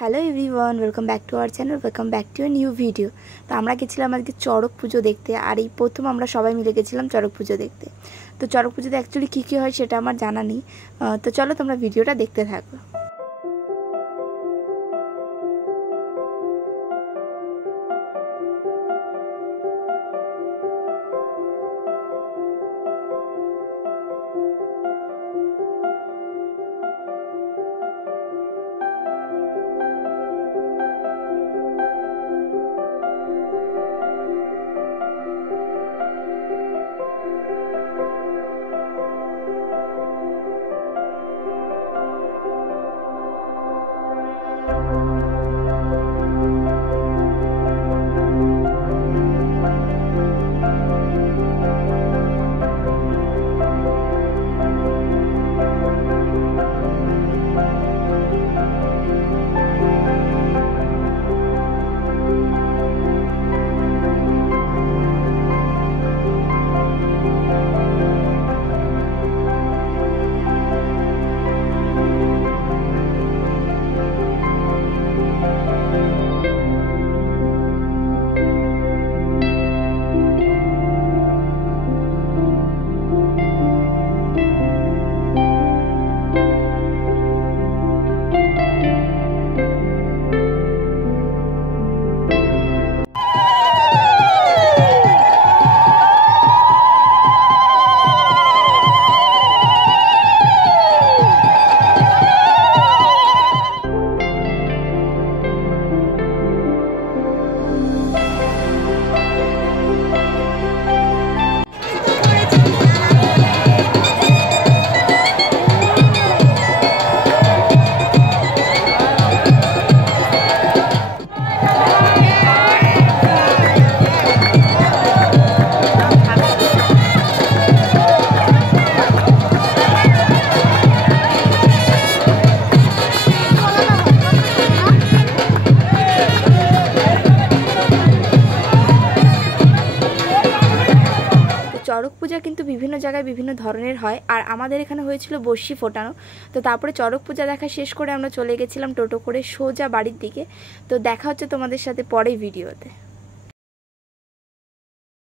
Hello everyone, welcome back to our channel, welcome back to a new video. তো আমরা গেছিলাম আজকে চড়ক পুজো দেখতে, আর এই প্রথম আমরা সবাই মিলে গেছিলাম চড়ক পুজো দেখতে। তো চড়ক পুজোতে অ্যাকচুয়ালি কী কী হয় সেটা আমার জানা নেই, তো চলো তোমরা ভিডিওটা দেখতে থাকো। চড়ক পূজা কিন্তু বিভিন্ন জায়গায় বিভিন্ন ধরনের হয়, আর আমাদের এখানে হয়েছিল বর্ষি ফোটানো। তো তারপরে চড়ক পূজা দেখা শেষ করে আমরা চলে গেছিলাম টোটো করে সোজা বাড়ির দিকে। তো দেখা হচ্ছে তোমাদের সাথে পরের ভিডিওতে।